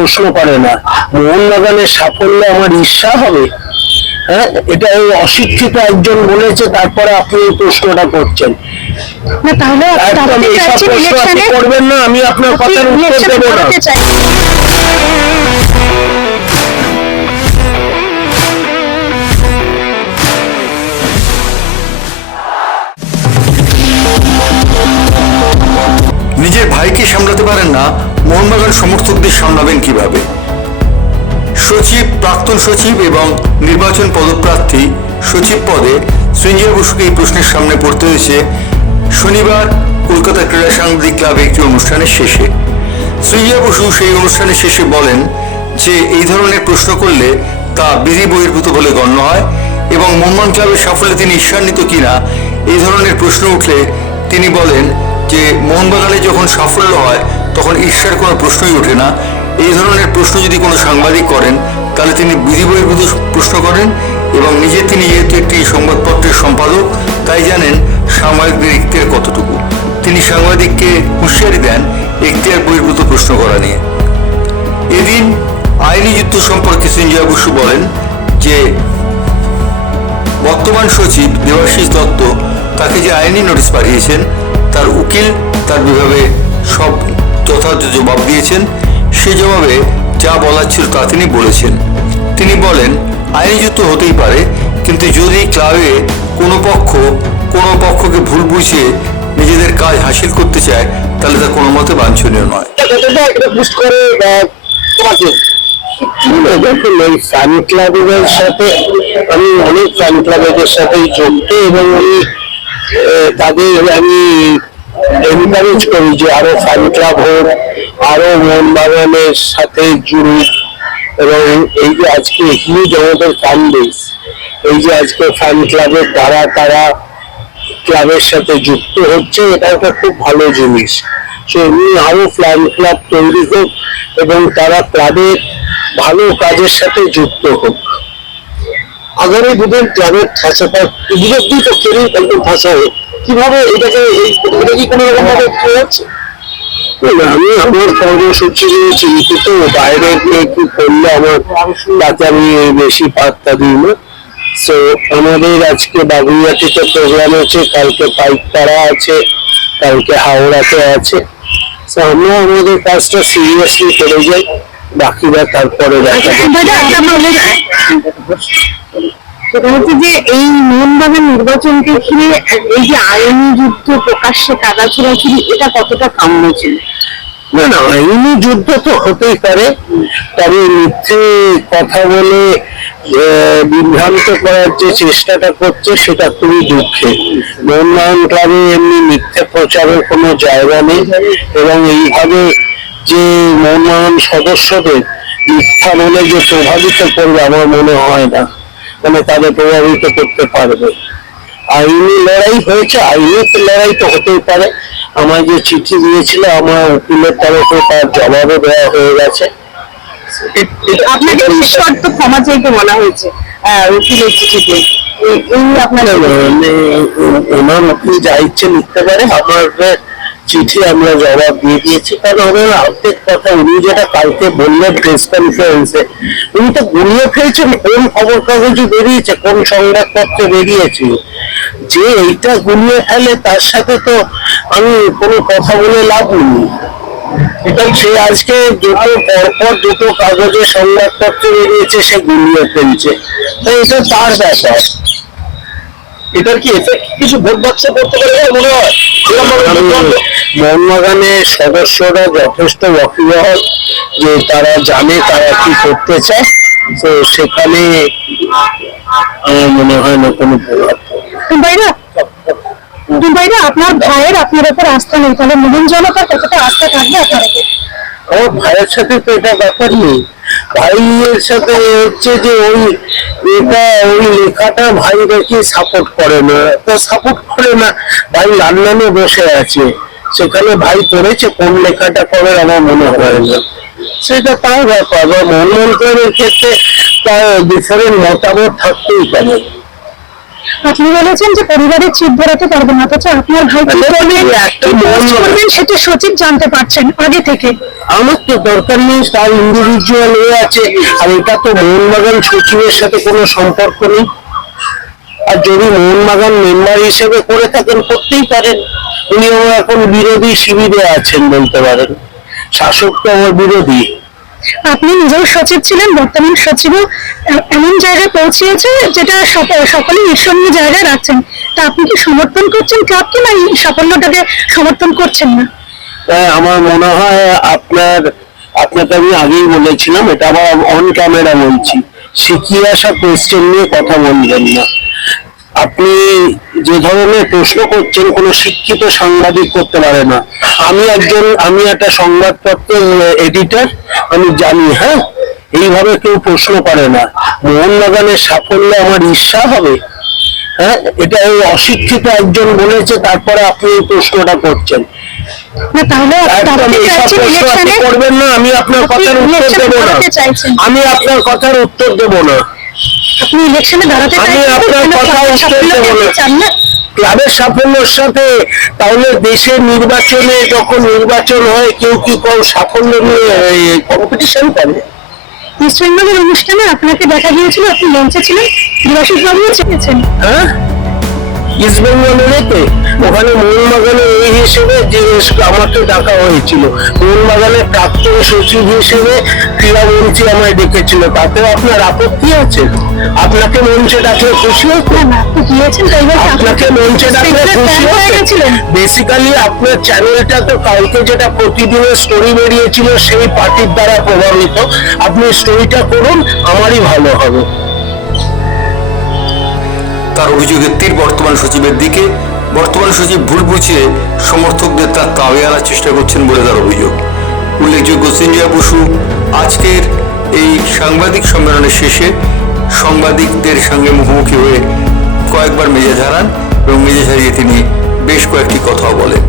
প্রশ্ন করে না। মোহনবাগানের সাফল্য আমার ঈর্ষা হবে। হ্যাঁ এটা ওই অশিক্ষিত একজন বলেছে তারপরে আপনি এই প্রশ্নটা করছেন। না তাহলে একদম তাহলে এইসব প্রশ্ন আপনি করবেন না আমি আপনার কথার উত্তর দেবো না। নিজের ভাইকে সামলাতে পারেন না, মোহনবাগান সমর্থকদের সামলাবেন কীভাবে? সচিব, প্রাক্তন সচিব এবং নির্বাচন পদপ্রার্থী সচিব পদে সঞ্জয় বসুকে এই প্রশ্নের সামনে পড়তে হয়েছে। শনিবার কলকাতা ক্রীড়া সাংবাদিক ক্লাবে একটি অনুষ্ঠানের শেষে। সঞ্জয় বসু সেই অনুষ্ঠানের শেষে বলেন যে, এই ধরনের প্রশ্ন করলে তা বিধি বহির্ভূত বলে গণ্য হয় এবং মোহনবাগান ক্লাবের সাফল্যে তিনি ঈর্ষান্বিত কিনা, এই ধরনের প্রশ্ন উঠলে তিনি বলেন যে মোহনবাগানে যখন সাফল্য হয়, তখন ঈর্ষার কোনো প্রশ্নই ওঠে না। এই ধরনের প্রশ্ন যদি কোনো সাংবাদিক করেন, তাহলে তিনি বিধি বহির্ভূত প্রশ্ন করেন এবং নিজে তিনি যেহেতু একটি সংবাদপত্রের সম্পাদক, তাই জানেন সাংবাদিকদের এখতিয়ার কতটুকু। তিনি সাংবাদিককে হুঁশিয়ারি দেন এখতিয়ার বহির্ভূত প্রশ্ন করা নিয়ে। এদিন আইনি যুদ্ধ সম্পর্কে সঞ্জয় বসু বলেন যে, বর্তমান সচিব দেবাশিস দত্ত তাকে যে আইনি নোটিশ পাঠিয়েছেন তার উকিল তার বিভাগে সব যথার্থ জবাব দিয়েছেন। সে জবাবে যা বলার ছিল তা তিনি বলেছেন। তিনি বলেন আইনি যুদ্ধ হতেই পারে, কিন্তু যদি ক্লাবে কোনো পক্ষ কোনো পক্ষকে ভুল বুঝিয়ে নিজেদের কাজ হাসিল করতে চায়, তাহলে তা কোনো মতে বাঞ্ছনীয় নয়। সাথে আমি অনেক ফ্যান ক্লাবের সাথে যুক্ত এবং আমি তাদের আমি এনকারেজ করি যে আরও ফ্যান ক্লাব হোক, আরও মোহনবাগানের সাথে জুড়ুক। এবং এই যে আজকে হিউজ আমাদের ফ্যান বেস এই যে আজকে ফ্যান ক্লাবের দ্বারা তারা ক্লাবের সাথে যুক্ত হচ্ছে, এটা একটা খুব ভালো জিনিস। সে এমনি আরও ফ্ল্যান ক্লাব তৈরি হোক এবং তারা ক্লাবের ভালো কাজের সাথে যুক্ত হোক। আগামী দুদিন ক্লাবের ঠাসাটা বিরোধী পক্ষেরই একদম ঠাসা হোক কীভাবে এটাকে এই এটা কি কোনো রকম ভাবে কি হচ্ছে আমি আমার কর্মসূচি নিয়ে চিন্তিত বাইরে গিয়ে কি করলে আমার তাতে আমি বেশি পাত্তা দিই না। তো আমাদের আজকে বাগুইয়াটিতে প্রোগ্রাম আছে কালকে পাইকপাড়া আছে কালকে হাওড়াতে আছে। তো আমরা আমাদের কাজটা সিরিয়াসলি করে যাই বাকিরা তারপরে দেখা যাবে। দাদা একটা বলে সেটা হচ্ছে যে এই মোহনবাগান নির্বাচনকে ঘিরে এই যে আইনি যুদ্ধ প্রকাশ্যে কাদা ছোড়াছুড়ি, এটা কতটা কাম্য ছিল? না না, আইনি যুদ্ধ তো হতেই পারে। তবে মিথ্যে কথা বলে বিভ্রান্ত করার যে চেষ্টাটা করছে, সেটা খুবই দুঃখের মোহনবাগান ক্লাবে এমনি মিথ্যে প্রচারের কোনো জায়গা নেই। এবং এইভাবে যে মোহনবাগান সদস্যদের মিথ্যা বলে যে প্রভাবিত করবে, আমার মনে হয় না। মানে তাদের প্রভাবিত করতে পারবে আইনি লড়াই হয়েছে আইনি লড়াই তো হতেই পারে আমার যে চিঠি দিয়েছিল আমার উকিলের তরফে তার জবাবও দেওয়া হয়ে গেছে আপনাকে শর্ত ক্ষমা চাইতে বলা হয়েছে উকিলের চিঠিতে এই- আপনার মানে ওনার উকিল যা ইচ্ছে লিখতে পারে আমার চিঠি আমরা জবাব দিয়ে দিয়েছি, কারণ ওনার অর্ধেক কথা উনি যেটা কালকে বললেন প্রেস কনফারেন্সে উনি তো গুলিয়ে ফেলছেন, কোন খবর কাগজে বেরিয়েছে, কোন সংবাদপত্রে বেরিয়েছে? যে এইটা গুলিয়ে ফেলে, তার সাথে তো আমি কোনো কথা বলে লাভ নেই। সে আজকে দুটো পরপর দুটো কাগজে সংবাদপত্র বেরিয়েছে, সে গুলিয়ে ফেলছে। তো এটা তার ব্যাপার। এটার কি এফেক্ট কিছু ভোট বাক্সে করতে পারে বলে মনে হয়? মোহনবাগানের সদস্যরা যথেষ্ট ওয়াকিবহল যে তারা জানে তারা কি করতে চায়। তো সেখানে আমার মনে হয় না কোনো প্রভাব। বাইরা বাইরা আপনার ভাইয়ের আপনার উপর আস্থা নেই। তাহলে মোহন জনতার কতটা আস্থা থাকবে আপনার উপর? আমার ভাইয়ের সাথে তো এটা ব্যাপার নেই। ভাইয়ের সাথে হচ্ছে যে ওই এটা ওই লেখাটা ভাই দেখি সাপোর্ট করে না। তো সাপোর্ট করে না, ভাই লন্ডনে বসে আছে। সেখানে ভাই পড়েছে কোন লেখাটা করে আমার মনে হয় না। সেটা তার ব্যাপার, বা মনমন্ত্রের ক্ষেত্রে তার ডিফারেন্ট মতামত থাকতেই পারে। আপনি বলেছেন যে পরিবারের চিপ ধরাতে পারবেন অথচ আপনার ভাই কি আচ্ছা, করবেন? কি পোস্ট করবেন সেটা সচিব জানতে পারছেন আগে থেকে। আমার তো দরকার নেই তার ইন্ডিভিজুয়াল হয়ে আছে আর এটা তো মোহনবাগান সচিবের সাথে কোনো সম্পর্ক নেই। আর যদি মোহনবাগান মেম্বার হিসেবে করে থাকেন করতেই পারেন। উনিও এখন বিরোধী শিবিরে আছেন বলতে পারেন। শাসক তো আমার বিরোধী। আপনি নিজেও সচিব ছিলেন, বর্তমান সচিবও এমন জায়গায় পৌঁছিয়েছে যেটা সক- সকলেই ঈর্ষণীয় জায়গায় রাখছেন। তা আপনি কি সমর্থন করছেন ক্লাবকে না এই সাফল্যটাকে সমর্থন করছেন না? তাই আমার মনে হয় আপনার, আপনাকে আমি আগেই বলেছিলাম, এটা আবার অন ক্যামেরা বলছি। শিখিয়ে আসা কোয়েশ্চেন নিয়ে কথা বলবেন না। আপনি যে ধরনের প্রশ্ন করছেন কোনো শিক্ষিত সাংবাদিক করতে পারে না। আমি একজন আমি একটা সংবাদপত্রের এডিটর আমি জানি হ্যাঁ এইভাবে কেউ প্রশ্ন করে না। মোহনবাগানের সাফল্য আমার ঈর্ষা হবে। হ্যাঁ এটা এই অশিক্ষিত একজন বলেছে তারপরে আপনি এই প্রশ্নটা করছেন। করবেন না আমি আপনার আপনি কথার উত্তর দেবো না। আমি আপনার কথার উত্তর দেবো না। আপনি ইলেকশনে দাঁড়াতে আমি আপনার কথা। চান না? ক্লাবের সাফল্যের সাথে তাহলে দেশের নির্বাচনে যখন নির্বাচন হয় কেউ কি কম সাফল্য নিয়ে কম্পিটিশন করে? ইস্ট বেঙ্গলের অনুষ্ঠানে আপনাকে দেখা গিয়েছিল আপনি মঞ্চে ছিলেন দেবাশিস বাবুও চেয়েছেন হ্যাঁ? ইস্ট বেঙ্গলের এতে ওখানে মোহনবাগানের এই হিসেবে যে আমাকে ডাকা হয়েছিল। মোহনবাগানের প্রাক্তন সচিব হিসেবে ক্রীড়ামন্ত্রী আমায় ডেকেছিল। তাতেও আপনার আপত্তি আছে? আপনাকে মঞ্চে ডাকলে খুশি হতো? না না আপনি গিয়েছেন তাই বলে আপনাকে মঞ্চে ডাকলে খুশি হয়ে বেসিক্যালি আপনার চ্যানেলটা তো কালকে যেটা প্রতিদিনের স্টোরি বেরিয়েছিল সেই পার্টির দ্বারা প্রভাবিত। আপনি স্টোরিটা করুন আমারই ভালো হবে। তার অভিযোগের তীর বর্তমান সচিবের দিকে বর্তমান সচিব ভুল বুঝিয়ে সমর্থকদের তার তাবে আনার চেষ্টা করছেন বলে তার অভিযোগ। উল্লেখযোগ্য সিন্ডিয়া বসু আজকের এই সাংবাদিক সম্মেলনের শেষে সাংবাদিকদের সঙ্গে মুখোমুখি হয়ে কয়েকবার মেজাজ হারান এবং মেজাজ হারিয়ে তিনি বেশ কয়েকটি কথাও বলেন।